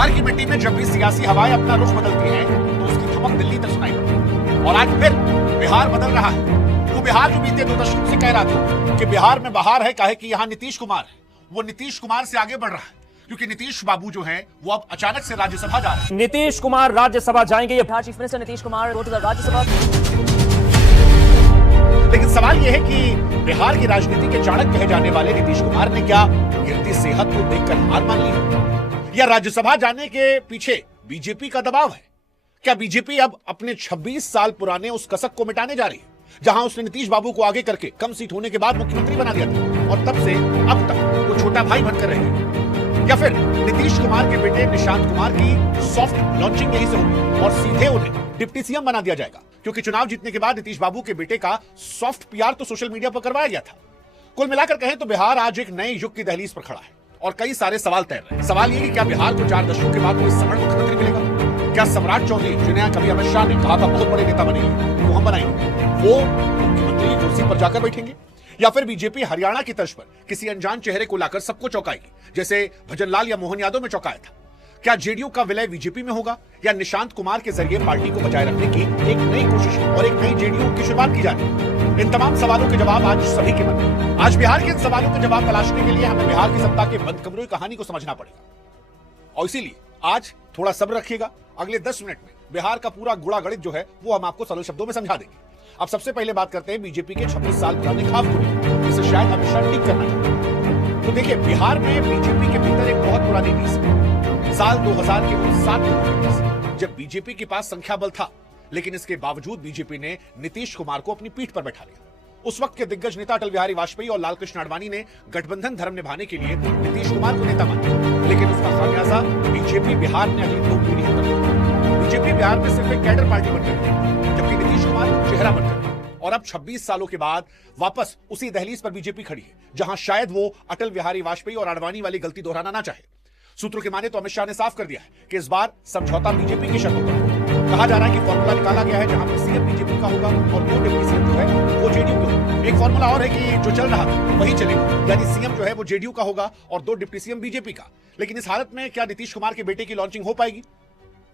बिहार की मिट्टी में जब भी सियासी हवाएं अपना रुख बदलती हैं तो उसकी धमक दिल्ली तक सुनाई पड़ती है। और आज फिर बिहार बदल रहा है। वो बिहार जो बीते 2 दशकों से कह रहा था कि बिहार में बहार है, काहे कि यहाँ नीतीश कुमार है, वो नीतीश कुमार से आगे बढ़ रहा है, क्योंकि नीतीश बाबू जो हैं वो अब अचानक से राज्यसभा जा रहे हैं। नीतीश कुमार राज्यसभा जाएंगे। ये Bihar chief minister Nitish Kumar go to the Rajya Sabha. लेकिन सवाल यह है कि बिहार की राजनीति के चाणक्य कहे जाने वाले नीतीश कुमार ने क्या गिरती सेहत को देखकर हार मान ली, या राज्यसभा जाने के पीछे बीजेपी का दबाव है? क्या बीजेपी अब अपने 26 साल पुराने उस कसक को मिटाने जा रही है जहां उसने नीतीश बाबू को आगे करके कम सीट होने के बाद मुख्यमंत्री बना दिया था और तब से अब तक वो छोटा भाई बनकर रहे? या फिर नीतीश कुमार के बेटे निशांत कुमार की सॉफ्ट लॉन्चिंग यहीं से होगी और सीधे उन्हें डिप्टी सीएम बना दिया जाएगा, क्योंकि चुनाव जीतने के बाद नीतीश बाबू के बेटे का सॉफ्ट पीआर तो सोशल मीडिया पर करवाया गया था। कुल मिलाकर कहें तो बिहार आज एक नए युग की दहलीज पर खड़ा है और कई सारे सवाल तैर रहे हैं। सवाल ये कि क्या बिहार को 4 दशकों के बाद कोई सवर्ण मुख्यमंत्री मिलेगा? क्या सम्राट चौधरी, जिन्हें कभी अमित शाह ने कहा था बहुत बड़े नेता बनेंगे, वो हम बनाएंगे, वो मुख्यमंत्री की कुर्सी पर जाकर बैठेंगे? या फिर बीजेपी हरियाणा की तर्ज पर किसी अनजान चेहरे को लाकर सबको चौंकाएगी, जैसे भजनलाल या मोहन यादव में चौंकाया था? क्या जेडीयू का विलय बीजेपी में होगा या निशांत कुमार के जरिए पार्टी को बचाए रखने की एक नई कोशिश और एक नई जेडीयू की शुरुआत की जा रही है? इन तमाम सवालों के जवाब आज सभी के मन में। आज बिहार के इन सवालों के जवाब तलाशने के लिए हमें बिहार की सत्ता के बंद कमरों की कहानी को समझना पड़ेगा। और इसीलिए आज थोड़ा सब्र रखिएगा, अगले 10 मिनट में बिहार का पूरा गुड़ा गणित जो है वो हम आपको सरल शब्दों में समझा देंगे। अब सबसे पहले बात करते हैं बीजेपी के 26 साल पुराने खाब को, जिसे शायद अमित शाह ठीक करना चाहते। तो देखिए, बिहार में बीजेपी के भीतर एक बहुत पुरानी नीति है, साल 2000 के उन 7 दिनों के जब बीजेपी के पास संख्या बल था, लेकिन इसके बावजूद बीजेपी ने नीतीश कुमार को अपनी पीठ पर बैठा लिया। उस वक्त के दिग्गज नेता अटल बिहारी वाजपेयी और लालकृष्ण आडवाणी ने गठबंधन धर्म निभाने के लिए नीतीश कुमार को नेता माना, लेकिन उसका खामियाजा बीजेपी बिहार ने अगली 2 पीढ़ियों तक दिया। बीजेपी बिहार में सिर्फ एक कैडर पार्टी बनकर रही, जबकि नीतीश कुमार चेहरा बनकर रहे। और अब 26 सालों के बाद वापस उसी दहलीज पर बीजेपी खड़ी है, जहां शायद वो अटल बिहारी वाजपेयी और आडवाणी वाली गलती दोहराना ना चाहे। सूत्रों के माने तो अमित शाह ने साफ कर दिया है कि इस बार समझौता बीजेपी की शर्तों पर होगा। कहा जा रहा है कि फॉर्मूला निकाला गया है जहां पर सीएम बीजेपी का होगा और 2 डिप्टी सीएम जो है वो जेडीयू का होगा। एक फॉर्मूला और है कि जो चल रहा था वही चलेगा, यानी सीएम जो है वो जेडीयू का होगा और 2 डिप्टी सीएम बीजेपी का। लेकिन इस हालत में क्या नीतीश कुमार के बेटे की लॉन्चिंग हो पाएगी?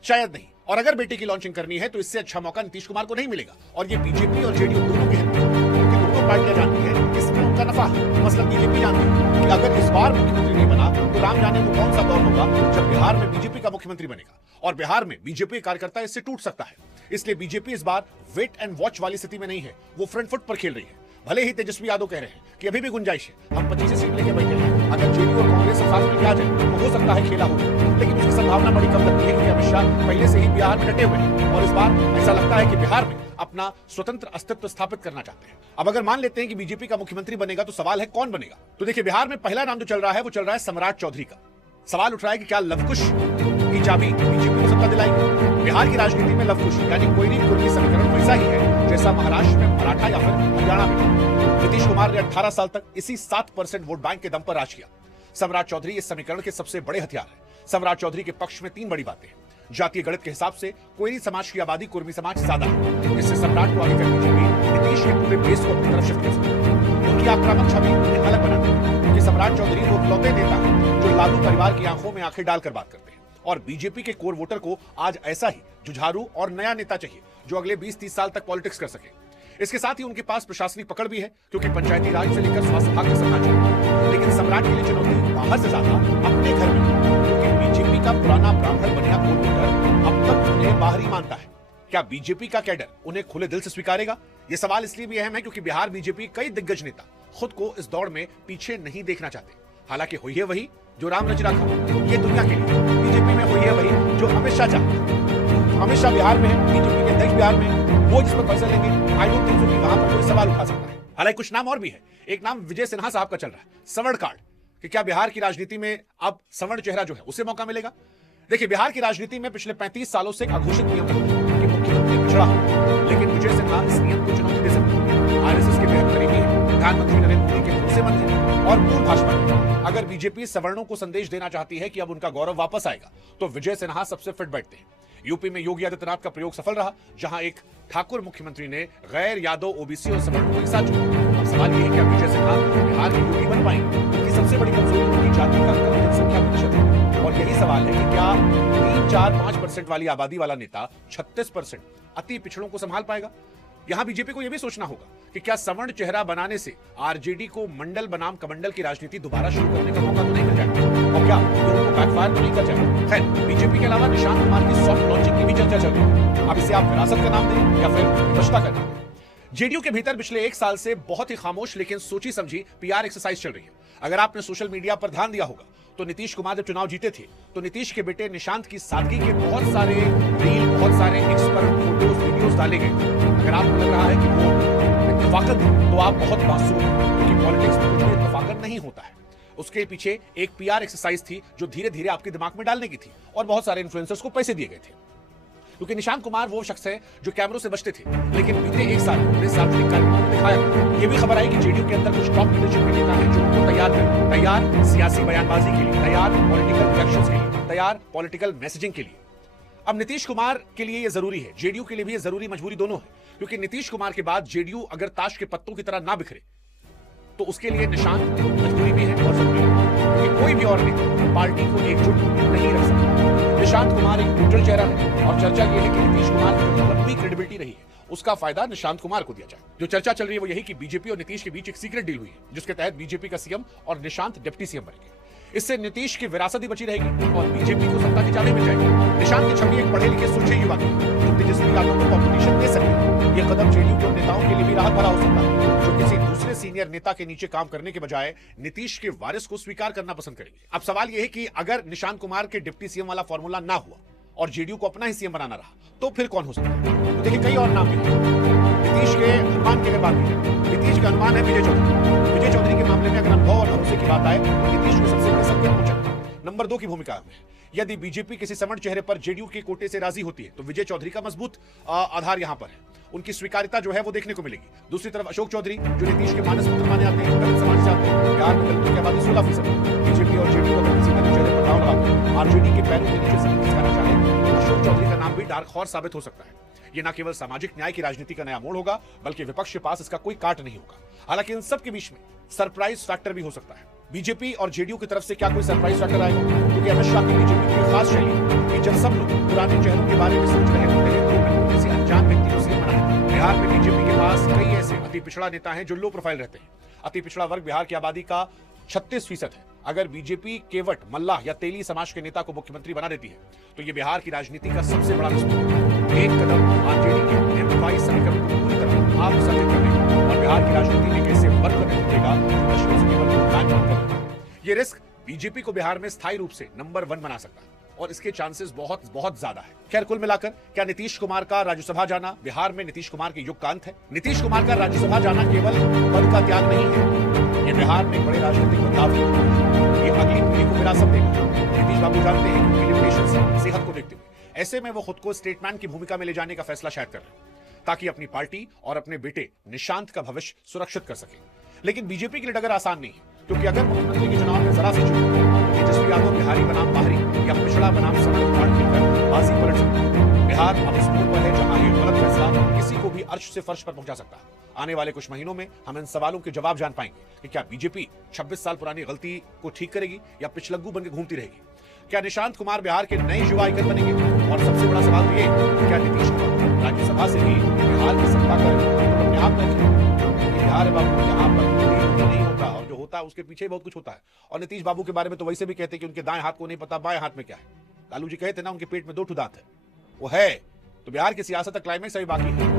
शायद नहीं। और अगर बेटे की लॉन्चिंग करनी है तो इससे अच्छा मौका नीतीश कुमार को नहीं मिलेगा, और ये बीजेपी और जेडीयू दोनों के हित में, क्योंकि दोनों पार्टियां जानती है किसमें उनका नफा है। मतलब बीजेपी जानती है कि अगर इस बार मुख्यमंत्री नहीं बना तो राम जाने को कौन सा दौर होगा जब बिहार में बीजेपी का मुख्यमंत्री बनेगा, और बिहार में बीजेपी कार्यकर्ता इससे टूट सकता है। इसलिए बीजेपी इस बार वेट एंड वॉच वाली स्थिति में नहीं है, वो फ्रंट फुट पर खेल रही है। भले ही तेजस्वी यादव कह रहे हैं कि अभी भी गुंजाइश है, हम 25 सीट लेकर बैठे हैं, अगर जेडीयू और कांग्रेस साथ मिलकर आ जाए तो हो सकता है खेला हो, लेकिन उसकी संभावना बड़ी कम लगती है, क्योंकि अमित शाह पहले से ही बिहार में डटे हुए हैं और इस बार ऐसा लगता है कि बिहार में अपना स्वतंत्र अस्तित्व स्थापित करना चाहते हैं। अब अगर मान लेते हैं कि बीजेपी का मुख्यमंत्री बनेगा तो सवाल है कौन बनेगा। तो देखिए, बिहार में पहला नाम जो चल रहा है वो चल रहा है सम्राट चौधरी का। सवाल उठ रहा है कि क्या लवकुश की चाबी बीजेपी को सत्ता दिलाएगी? बिहार की राजनीति में लवकुश यानी कोयरी कुर्मी समीकरण वैसा ही है जैसा महाराष्ट्र में मराठा या फिर हरियाणा में। नीतीश कुमार ने 18 साल तक इसी 7% वोट बैंक के दम पर राज किया। सम्राट चौधरी इस समीकरण के सबसे बड़े हथियार है। सम्राट चौधरी के पक्ष में 3 बड़ी बातें हैं। जातीय गणित के हिसाब से कोयरी समाज की आबादी कुर्मी समाज ज्यादा है, जिससे सम्राट को आगे करनी चाहिए नीतीश के पूरे बेस को अपनी तरफ शिफ्ट कर सकते हैं। उनकी आक्रामक छवि उन्हें अलग बनाती है, क्योंकि सम्राट चौधरी वो इकलौते नेता है जो लालू परिवार की आंखों में आंखें डालकर बात करते हैं। और बीजेपी के कोर वोटर को आज ऐसा ही जुझारू और नया नेता चाहिए जो अगले 20-30 साल तक पॉलिटिक्स कर सके। इसके साथ ही उनके पास प्रशासनिक पकड़ भी है, क्योंकि पंचायती राज से लेकर स्वास्थ्य विभाग का संभाल चाहिए। लेकिन सम्राट के लिए चुनौती बाहर से ज्यादा अपने घर में, क्योंकि बीजेपी का पुराना ब्राह्मण बनिया कोर वोटर अब तक उन्हें बाहरी मानता है। क्या बीजेपी का कैडर उन्हें खुले दिल से स्वीकारेगा? ये सवाल इसलिए भी अहम है क्योंकि बिहार बीजेपी कई दिग्गज नेता खुद को इस दौड़ में पीछे नहीं देखना चाहते। हालांकि हुई है वही जो राम रच रखा, ये दुनिया के लिए बीजेपी में हुई है वही जो अमित शाह चाहते। अमित शाह बिहार में है, बीजेपी के अध्यक्ष बिहार में, वो जिस पर फैसला लेंगे आई डोंट थिंक सो कि वहां पर कोई सवाल उठा सकता है। हालांकि कुछ नाम और भी है। एक नाम विजय सिन्हा साहब का चल रहा है, सवर्ण कार्ड, कि क्या बिहार की राजनीति में अब सवर्ण चेहरा जो है उसे मौका मिलेगा? देखिए, बिहार की राजनीति में पिछले 35 सालों से एक अघोषित नियम है कि मुख्यमंत्री पिछड़ा हो, लेकिन विजय सिन्हा इस नियम को चुनौती दे सकते हैं। आरएसएस के बेहद करीबी है, प्रधानमंत्री नरेंद्र मोदी के भरोसेमंद है और मूल भाजपा है। अगर बीजेपी सवर्णों को संदेश देना चाहती है कि अब उनका गौरव वापस आएगा तो विजय सिन्हा सबसे फिट बैठते हैं। यूपी में योगी आदित्यनाथ का प्रयोग सफल रहा, जहां एक ठाकुर मुख्यमंत्री ने गैर यादव ओबीसी और सवर्णों को एक साथ जोड़ा। अब सवाल यह है कि विजय सिन्हा बिहार के योगी बन पाएंगे? उनकी सबसे बड़ी कमजोरी उनकी जाति का कम जनसंख्या प्रतिशत है और यही सवाल है कि क्या 3-4-5% वाली आबादी वाला नेता 36% अति पिछड़ों को संभाल पाएगा? यहां बीजेपी को यह भी सोचना होगा कि क्या सवर्ण चेहरा बनाने से आरजेडी को मंडल बनाम कमंडल की राजनीति दोबारा शुरू करने का मौका तो नहीं मिल जाएगा, और क्या ये उनको बैकफायर तो नहीं कर जाएगा? खैर, बीजेपी के अलावा निशांत कुमार की सॉफ्ट लॉन्चिंग की भी चर्चा चल रही है। अब इसे आप विरासत का नाम दें या फिर विपक्षता का नाम दें। जेडीयू के भीतर पिछले 1 साल से बहुत ही खामोश लेकिन सोची समझी पीआर एक्सरसाइज चल रही है। अगर आपने सोशल मीडिया पर ध्यान दिया होगा तो नीतीश कुमार जब चुनाव जीते थे तो नीतीश के बेटे निशांत की सादगी के बहुत सारे रील, बहुत सारे एक्सपर्ट फोटोज, वीडियोस डाले गए। अगर आपको लग रहा है कि वो इत्तेफाकत है तो आप बहुत मासूम हैं, क्योंकि पॉलिटिक्स में कुछ भी इत्तेफाकत नहीं होता है। उसके पीछे एक पीआर एक्सरसाइज थी जो धीरे धीरे आपके दिमाग में डालने की थी, और बहुत सारे इन्फ्लुएंसर्स को पैसे दिए गए थे। क्योंकि निशांत कुमार वो शख्स है जो कैमरों से बचते थे, लेकिन बीते 1 साल उन्हें सार्वजनिक कार्यक्रमों में दिखाया। ये भी खबर आई कि जेडीयू के अंदर कुछ टॉप लीडरशिप के नेता हैं जो उनको तैयार सियासी बयानबाजी के लिए, तैयार पॉलिटिकल रिएक्शंस के लिए, तैयार पॉलिटिकल मैसेजिंग के लिए। अब नीतीश कुमार के लिए ये जरूरी है, जेडीयू के लिए भी ये जरूरी, मजबूरी दोनों है, क्योंकि नीतीश कुमार के बाद जेडीयू अगर ताश के पत्तों की तरह ना बिखरे तो उसके लिए निशांत मजबूरी भी है और जरूरी है, क्योंकि कोई भी और नेता पार्टी को एकजुट नहीं रख सकता। निशांत कुमार एक न्यूट्रल चेहरा है, और चर्चा यह है कि नीतीश कुमार की जो लंबी क्रेडिबिलिटी रही है उसका फायदा निशांत कुमार को दिया जाए। जो चर्चा चल रही है वो यही कि बीजेपी और नीतीश के बीच एक सीक्रेट डील हुई है, जिसके तहत बीजेपी का सीएम और निशांत डिप्टी सीएम बनेंगे। इससे नीतीश की विरासत ही बची रहेगी और बीजेपी को सत्ता की चाबी मिल जाएगी। निशांत की छवि एक पढ़े लिखे सुलझे युवा की जो तेजस्वी यादव को कॉम्पिटिशन दे सकते हैं। यह कदम जेडीयू के नेताओं के लिए भी राहत भरा हो सकता है, जो किसी दूसरे सीनियर नेता के नीचे काम करने के बजाय नीतीश के वारिस को स्वीकार करना पसंद करेंगे। अब सवाल यह है कि अगर निशांत कुमार के डिप्टी सीएम वाला फॉर्मूला ना हुआ और जेडीयू को अपना ही सीएम बनाना रहा तो फिर कौन हो सकता है? तो देखिए, कई और नाम भी हैं। नीतीश के अनुमान की अगर बात की, नीतीश का अनुमान है विजय चौधरी। विजय चौधरी के मामले में अगर अनुभव और भरोसे की बात आए तो नीतीश को सबसे बड़े संकट पहुंचा। नंबर 2 की भूमिका में यदि बीजेपी किसी समण चेहरे पर जेडीयू के कोटे से राजी होती है तो विजय चौधरी का मजबूत आधार यहां पर है, उनकी स्वीकार्यता जो है वो देखने को मिलेगी। दूसरी तरफ अशोक चौधरी जो नीतीश के मानस पुत्र माने जाते हैं, दलित समाज से आते हैं, बिहार में दलितों की आबादी 16%। बीजेपी और जेडीयू अगर किसी नए चेहरे पर दांव लगाते आरजेडी के पैरों के नीचे से जाना चाहे, अशोक चौधरी का नाम भी डार्क हॉर्स साबित हो सकता है। ये न केवल सामाजिक न्याय की राजनीति का नया मोड़ होगा, बल्कि विपक्ष के पास इसका कोई काट नहीं होगा। हालांकि इन सब के बीच में सरप्राइज फैक्टर भी हो सकता है। बीजेपी और जेडीयू की तरफ से क्या कोई सरप्राइज फैक्टर आएगा? क्योंकि अमित शाह की बीजेपी की खास शैली है कि जब सब लोग पुराने चेहरों के बारे में सोच रहे होते हैं तो किसी अनजान व्यक्ति को सीएम बनाते। बिहार में बीजेपी के पास कई ऐसे अति पिछड़ा नेता हैं जो लो प्रोफाइल रहते हैं। अति पिछड़ा वर्ग बिहार की आबादी का 36% है। अगर बीजेपी केवट, मल्लाह या तेली समाज के नेता को मुख्यमंत्री बना देती है तो यह बिहार की राजनीति का सबसे बड़ा विस्फोट है। एक कदम आरजेडी के एमवाई समीकरण को पूरी तरह आत्मसात करने और बिहार की राजनीति में कैसे वर्क करने देगा ये रिस्क बीजेपी को बिहार में स्थायी रूप से नंबर 1 बना सकता है, और इसके चांसेस बहुत बहुत ज्यादा है। खैर, कुल मिलाकर क्या नीतीश कुमार का राज्यसभा जाना बिहार में नीतीश कुमार के युग का अंत है? नीतीश कुमार का राज्यसभा जाना केवल पद का त्याग नहीं है, ये बिहार में बड़े राजनीतिक बदलाव की ये अगली पीढ़ी को विरासत देगा। नीतीश बाबू जानते हैं कि लिमिटेशंस है सेहत को देखते हुए, ऐसे में वो खुद को स्टेटमैन की भूमिका में ले जाने का फैसला शायद कर रहे हैं ताकि अपनी पार्टी और अपने बेटे निशांत का भविष्य सुरक्षित कर सके। लेकिन बीजेपी के लिए डगर आसान नहीं है, क्योंकि अगर मुख्यमंत्री के चुनाव में जरा से चूक तेजस्वी यादव बिहारी बनाम बाहरी या पिछड़ा बनाम समझ काट मिलकर बाजी पलट सकते हैं। बिहार अब उस मोड़ पर है जहां एक गलत फैसला किसी को भी अर्श से फर्श पर पहुंचा सकता है। आने वाले कुछ महीनों में हम इन सवालों के जवाब जान पाएंगे कि क्या बीजेपी 26 साल पुरानी गलती को ठीक करेगी या पिछलग्गू बनकर घूमती रहेगी? क्या निशांत कुमार बिहार के नए युवा आइकन बनेंगे? और सबसे बड़ा सवाल तो ये, क्या नीतीश कुमार राज्यसभा से भी बिहार की सत्ता का अपने आप में बिहार बाबू यहाँ पर नहीं होता, और जो होता है उसके पीछे बहुत कुछ होता है। और नीतीश बाबू के बारे में तो वैसे भी कहते हैं कि उनके दाएं हाथ को नहीं पता बाएं हाथ में क्या है। लालू जी कहते ना उनके पेट में 2 दांत है, वो है। तो बिहार की सियासत का क्लाइमेक्स अभी बाकी है।